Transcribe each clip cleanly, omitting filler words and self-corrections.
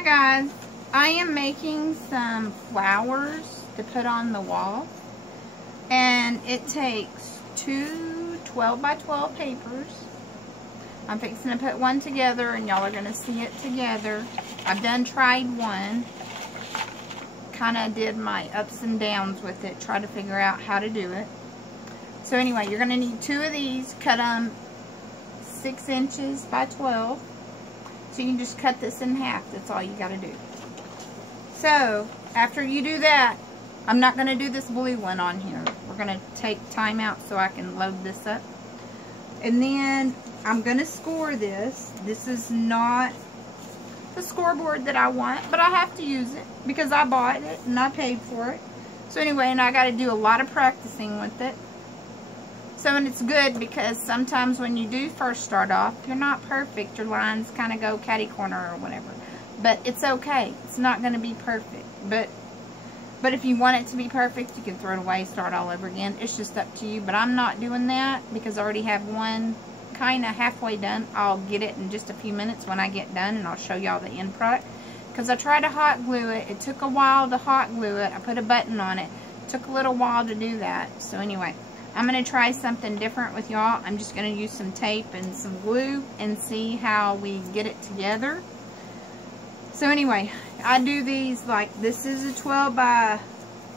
Hi guys, I am making some flowers to put on the wall, and it takes two 12 by 12 papers. I'm fixing to put one together and y'all are going to see it together. I've tried one, kind of did my ups and downs with it, try to figure out how to do it. So anyway, you're going to need two of these, cut them 6 inches by 12. So you can just cut this in half. That's all you got to do. So after you do that, I'm not going to do this blue one on here. We're going to take time out so I can load this up. And then I'm going to score this. This is not the scoreboard that I want, but I have to use it because I bought it and I paid for it. So anyway, and I got to do a lot of practicing with it. So, and it's good because sometimes when you do first start off, you're not perfect. Your lines kind of go catty corner or whatever. But it's okay. It's not going to be perfect. But if you want it to be perfect, you can throw it away, start all over again. It's just up to you. But I'm not doing that because I already have one kind of halfway done. I'll get it in just a few minutes when I get done, and I'll show y'all the end product. Because I tried to hot glue it. It took a while to hot glue it. I put a button on it. It took a little while to do that. So anyway, I'm going to try something different with y'all. I'm just going to use some tape and some glue and see how we get it together. So anyway, I do these like, this is a 12 by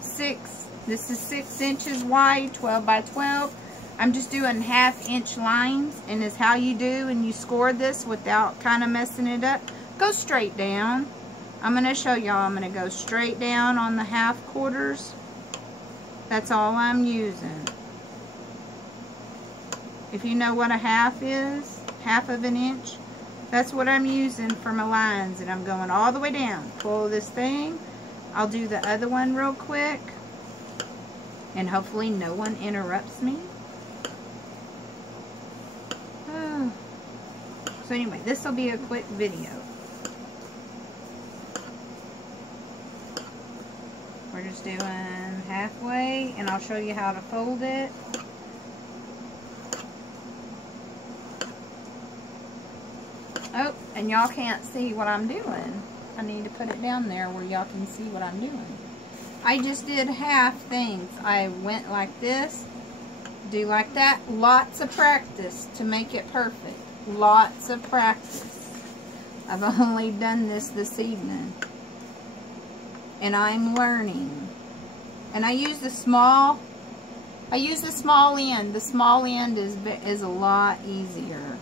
6. This is 6 inches wide, 12 by 12. I'm just doing 1/2 inch lines, and is how you do and you score this without kind of messing it up. Go straight down. I'm going to show y'all. I'm going to go straight down on the 1/2 quarters. That's all I'm using. If you know what a 1/2 is, 1/2 of an inch, that's what I'm using for my lines. And I'm going all the way down. Pull this thing. I'll do the other one real quick. And hopefully no one interrupts me. Oh. So anyway, this will be a quick video. We're just doing halfway, and I'll show you how to fold it. Oh, and y'all can't see what I'm doing. I need to put it down there where y'all can see what I'm doing. I just did half things. I went like this, do like that. Lots of practice to make it perfect. Lots of practice. I've only done this evening. And I'm learning. And I use the small end. The small end is a lot easier.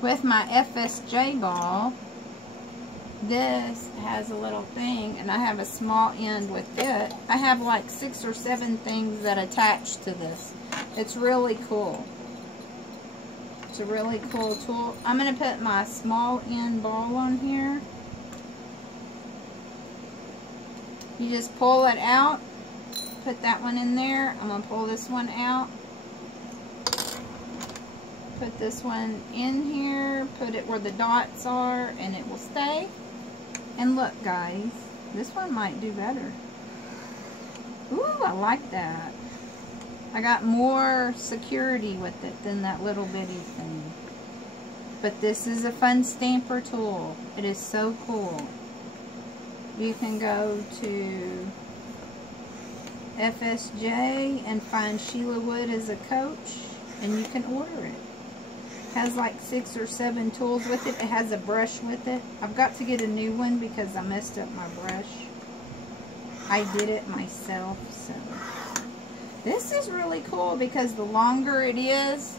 With my FSJ ball, this has a little thing, and I have a small end with it. I have like 6 or 7 things that attach to this. It's really cool. It's a really cool tool. I'm going to put my small end ball on here. You just pull it out, put that one in there. I'm going to pull this one out. Put this one in here, put it where the dots are, and it will stay. And look, guys, this one might do better. Ooh, I like that. I got more security with it than that little bitty thing. But this is a fun stamper tool. It is so cool. You can go to FSJ and find Sheila Wood as a coach, and you can order it. Has like 6 or 7 tools with it. It has a brush with it. I've got to get a new one because I messed up my brush. I did it myself, so this is really cool because the longer it is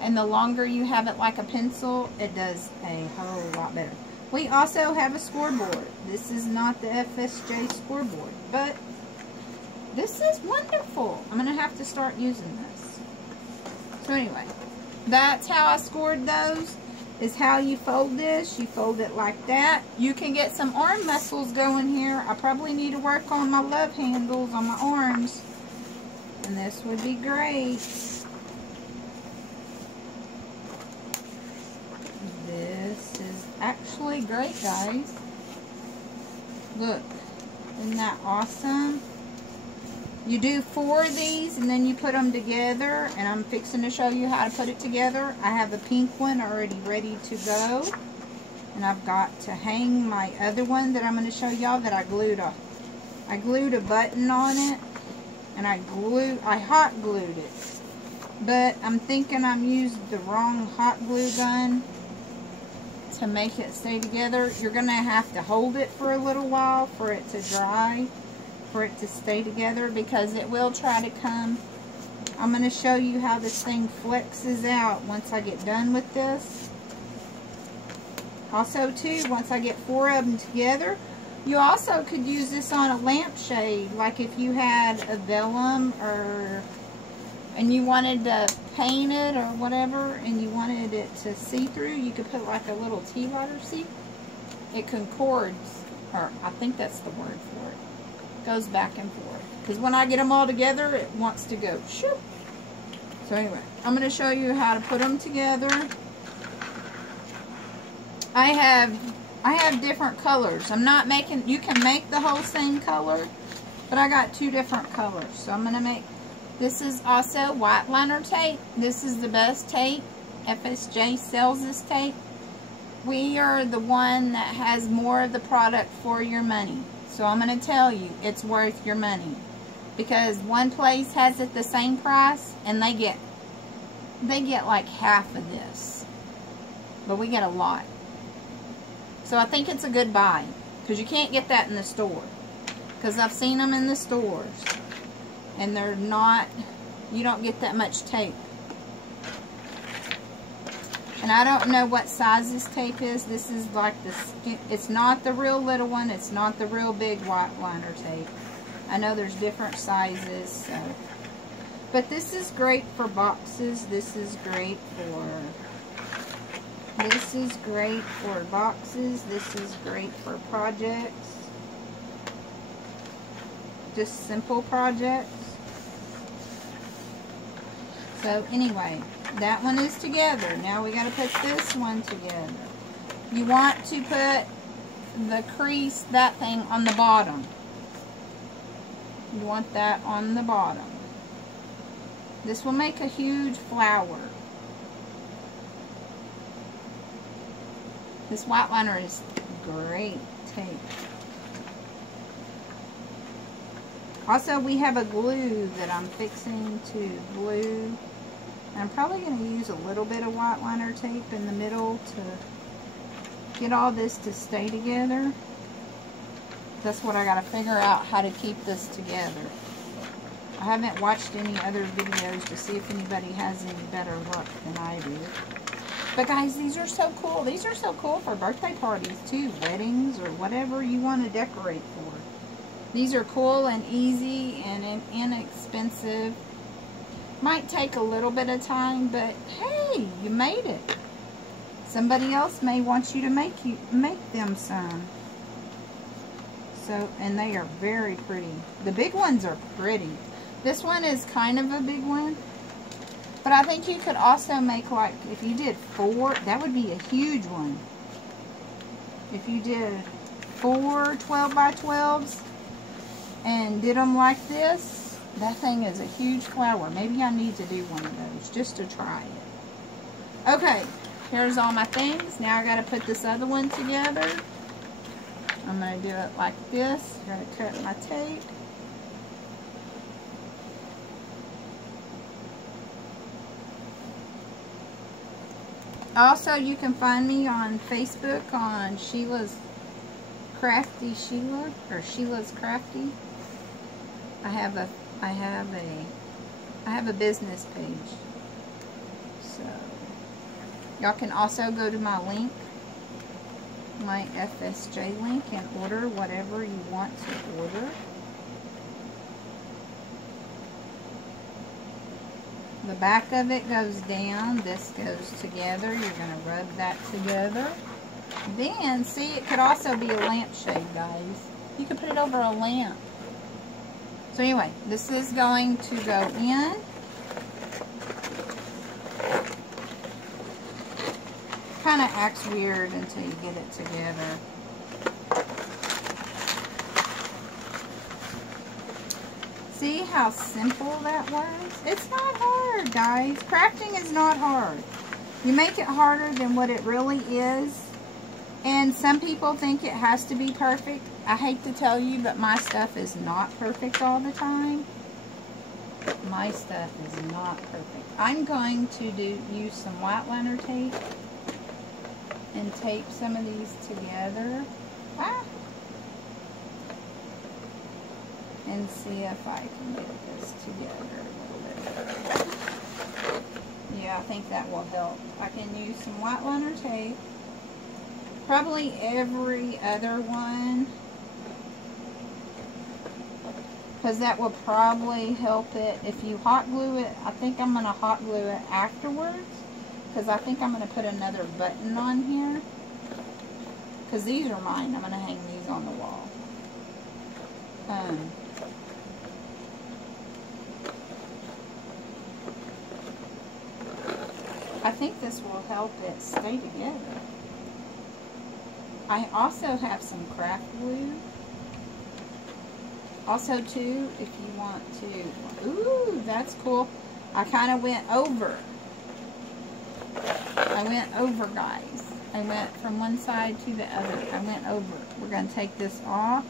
and the longer you have it like a pencil, it does a whole lot better. We also have a scoreboard. This is not the FSJ scoreboard, but this is wonderful. I'm going to have to start using this. So anyway, that's how I scored those, is how you fold this. You fold it like that. You can get some arm muscles going here. I probably need to work on my love handles on my arms. And this would be great. This is actually great, guys. Look, isn't that awesome? You do 4 of these and then you put them together, and I'm fixing to show you how to put it together. I have a pink one already ready to go. And I've got to hang my other one that I'm going to show y'all that I glued a button on it, and I hot glued it. But I'm thinking I'm used the wrong hot glue gun to make it stay together. You're going to have to hold it for a little while for it to dry, for it to stay together, because it will try to come. I'm going to show you how this thing flexes out once I get done with this. Also too, once I get 4 of them together, you also could use this on a lampshade. Like if you had a vellum and you wanted to paint it or whatever, and you wanted it to see through, you could put like a little tea lighter. See? It concords, or I think that's the word for it. Goes back and forth. Because when I get them all together, it wants to go shoop. So anyway, I'm going to show you how to put them together. I have different colors. I'm not making, you can make the whole same color, but I got 2 different colors. So I'm going to make, this is also white liner tape. This is the best tape. FSJ sells this tape. We are the one that has more of the product for your money. So I'm going to tell you, it's worth your money. Because one place has it the same price, and they get like half of this. But we get a lot. So I think it's a good buy, because you can't get that in the store. Because I've seen them in the stores, and they're not, you don't get that much tape. And I don't know what size this tape is. This is like it's not the real little one. It's not the real big white liner tape. I know there's different sizes. So. But this is great for boxes. This is great for boxes. This is great for projects. Just simple projects. So anyway, that one is together. Now we got to put this one together. You want to put the crease, that thing, on the bottom. You want that on the bottom. This will make a huge flower. This white liner is great tape. Also, we have a glue that I'm fixing to glue. I'm probably going to use a little bit of white liner tape in the middle to get all this to stay together. That's what I got to figure out, how to keep this together. I haven't watched any other videos to see if anybody has any better luck than I do. But guys, these are so cool. These are so cool for birthday parties too, weddings, or whatever you want to decorate for. These are cool and easy and inexpensive. Might take a little bit of time, but hey, you made it. Somebody else may want you to make them some. So, and they are very pretty. The big ones are pretty. This one is kind of a big one. But I think you could also make, like, if you did 4, that would be a huge one. If you did 4 12 by 12s and did them like this, that thing is a huge flower. Maybe I need to do one of those just to try it. Okay, here's all my things. Now I got to put this other one together. I'm going to do it like this. I'm going to cut my tape. Also, you can find me on Facebook on Sheila's Crafty Sheila, or Sheila's Crafty. I have a business page. So y'all can also go to my link, my FSJ link, and order whatever you want to order. The back of it goes down, this goes together. You're going to rub that together. Then, see, it could also be a lampshade, guys. You could put it over a lamp. So anyway, this is going to go in. Kind of acts weird until you get it together. See how simple that was? It's not hard, guys. Crafting is not hard. You make it harder than what it really is, And some people think it has to be perfect. I hate to tell you, but my stuff is not perfect all the time. My stuff is not perfect. I'm going to use some white liner tape and tape some of these together. And see if I can get this together a little bit. Yeah, I think that will help. I can use some white liner tape. Probably every other one, because that will probably help it. If you hot glue it, I think I'm going to hot glue it afterwards, because I think I'm going to put another button on here, because these are mine. I'm going to hang these on the wall. I think this will help it stay together. I also have some craft glue. Also, too, if you want to... Ooh, that's cool. I kind of went over. I went over, guys. I went from one side to the other. I went over. We're going to take this off.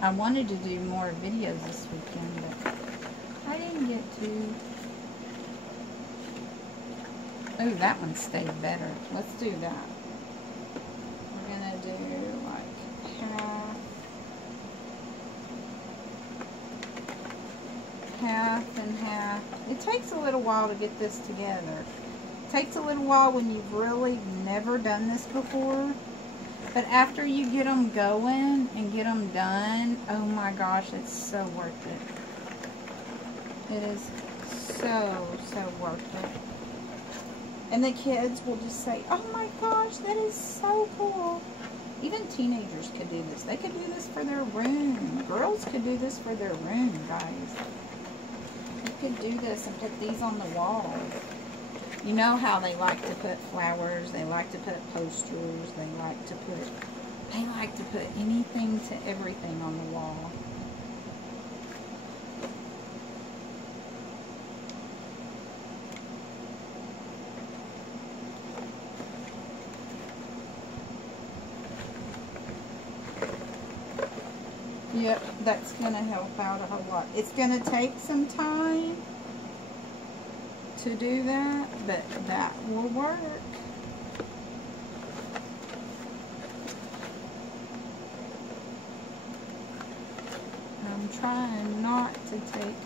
I wanted to do more videos this weekend, but I didn't get to. Oh, that one stayed better. Let's do that. We're going to do like half and half. It takes a little while to get this together. It takes a little while when you've really never done this before. But after you get them going and get them done, oh my gosh, it's so worth it. It is so worth it. And the kids will just say, oh my gosh, that is so cool. Even teenagers could do this. They could do this for their room. Girls could do this for their room, guys. You could do this and put these on the wall. You know how they like to put flowers, they like to put posters, they like to put anything to everything on the wall. Yep, that's going to help out a whole lot. It's going to take some time to do that, but that will work. I'm trying not to take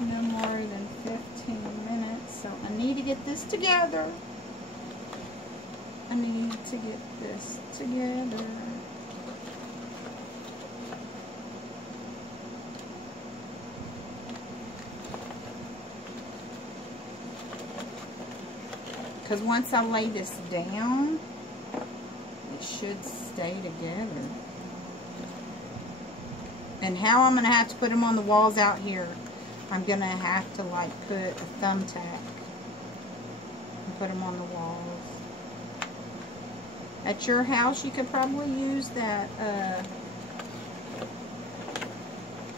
no more than 15 minutes, so I need to get this together. I need to get this together. Because once I lay this down, it should stay together. And how I'm going to have to put them on the walls out here, I'm going to have to like put a thumbtack and put them on the walls. At your house, you could probably use that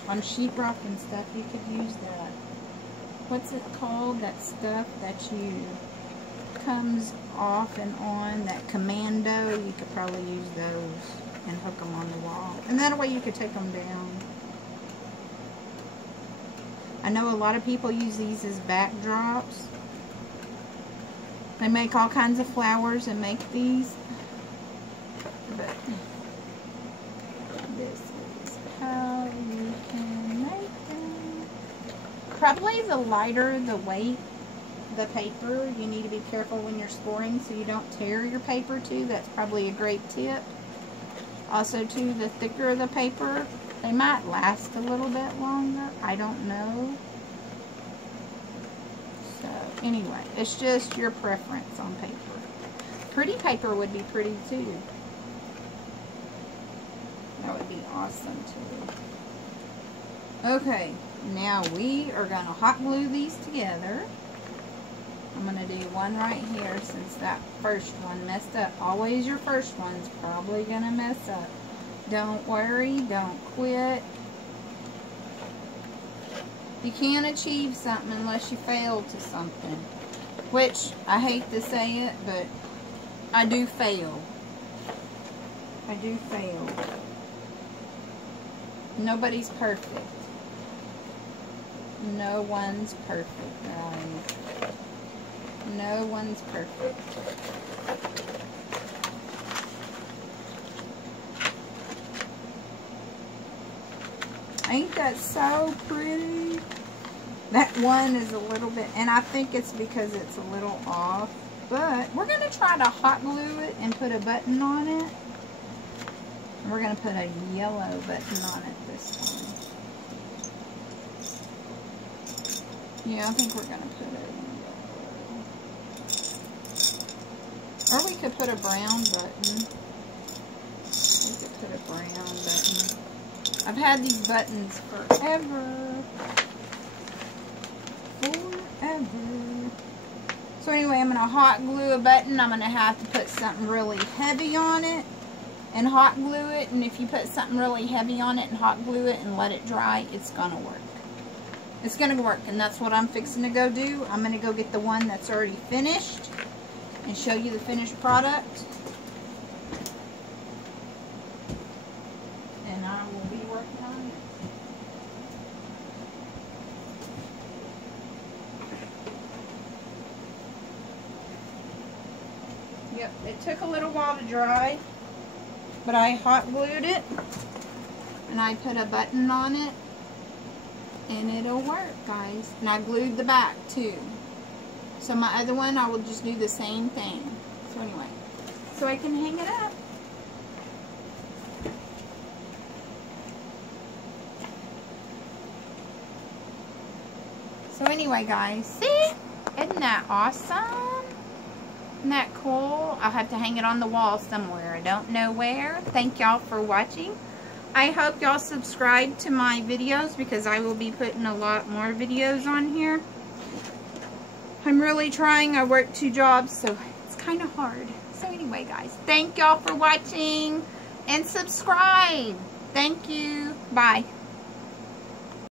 on sheetrock and stuff. You could use that. What's it called? That stuff that you comes off and on, that commando. You could probably use those and hook them on the wall, and that way you could take them down. I know a lot of people use these as backdrops. They make all kinds of flowers and make these, but this is how you can make them. Probably the lighter the weight the paper, you need to be careful when you're scoring so you don't tear your paper too. That's probably a great tip. Also too, the thicker the paper, they might last a little bit longer. I don't know. So anyway, it's just your preference on paper. Pretty paper would be pretty too. That would be awesome too. Okay, now we are going to hot glue these together. I'm going to do one right here since that first one messed up. Always your first one's probably going to mess up. Don't worry. Don't quit. You can't achieve something unless you fail to something. Which, I hate to say it, but I do fail. I do fail. Nobody's perfect. No one's perfect, guys. No one's perfect. Ain't that so pretty? That one is a little bit, and I think it's because it's a little off. But we're going to try to hot glue it and put a button on it. We're going to put a yellow button on it this time. Yeah, I think we're going to put it in yellow. Or we could put a brown button. We could put a brown button. I've had these buttons forever. Forever. So anyway, I'm going to hot glue a button. I'm going to have to put something really heavy on it and hot glue it. And if you put something really heavy on it and hot glue it and let it dry, it's going to work. It's going to work, and that's what I'm fixing to go do. I'm going to go get the one that's already finished and show you the finished product. And I will be working on it. Yep, it took a little while to dry, but I hot glued it and I put a button on it and it'll work, guys. And I glued the back too. So my other one, I will just do the same thing. So anyway, so I can hang it up. So anyway, guys, see? Isn't that awesome? Isn't that cool? I'll have to hang it on the wall somewhere. I don't know where. Thank y'all for watching. I hope y'all subscribe to my videos because I will be putting a lot more videos on here. I'm really trying. I work 2 jobs, so it's kind of hard. So anyway, guys, thank y'all for watching and subscribe. Thank you. Bye.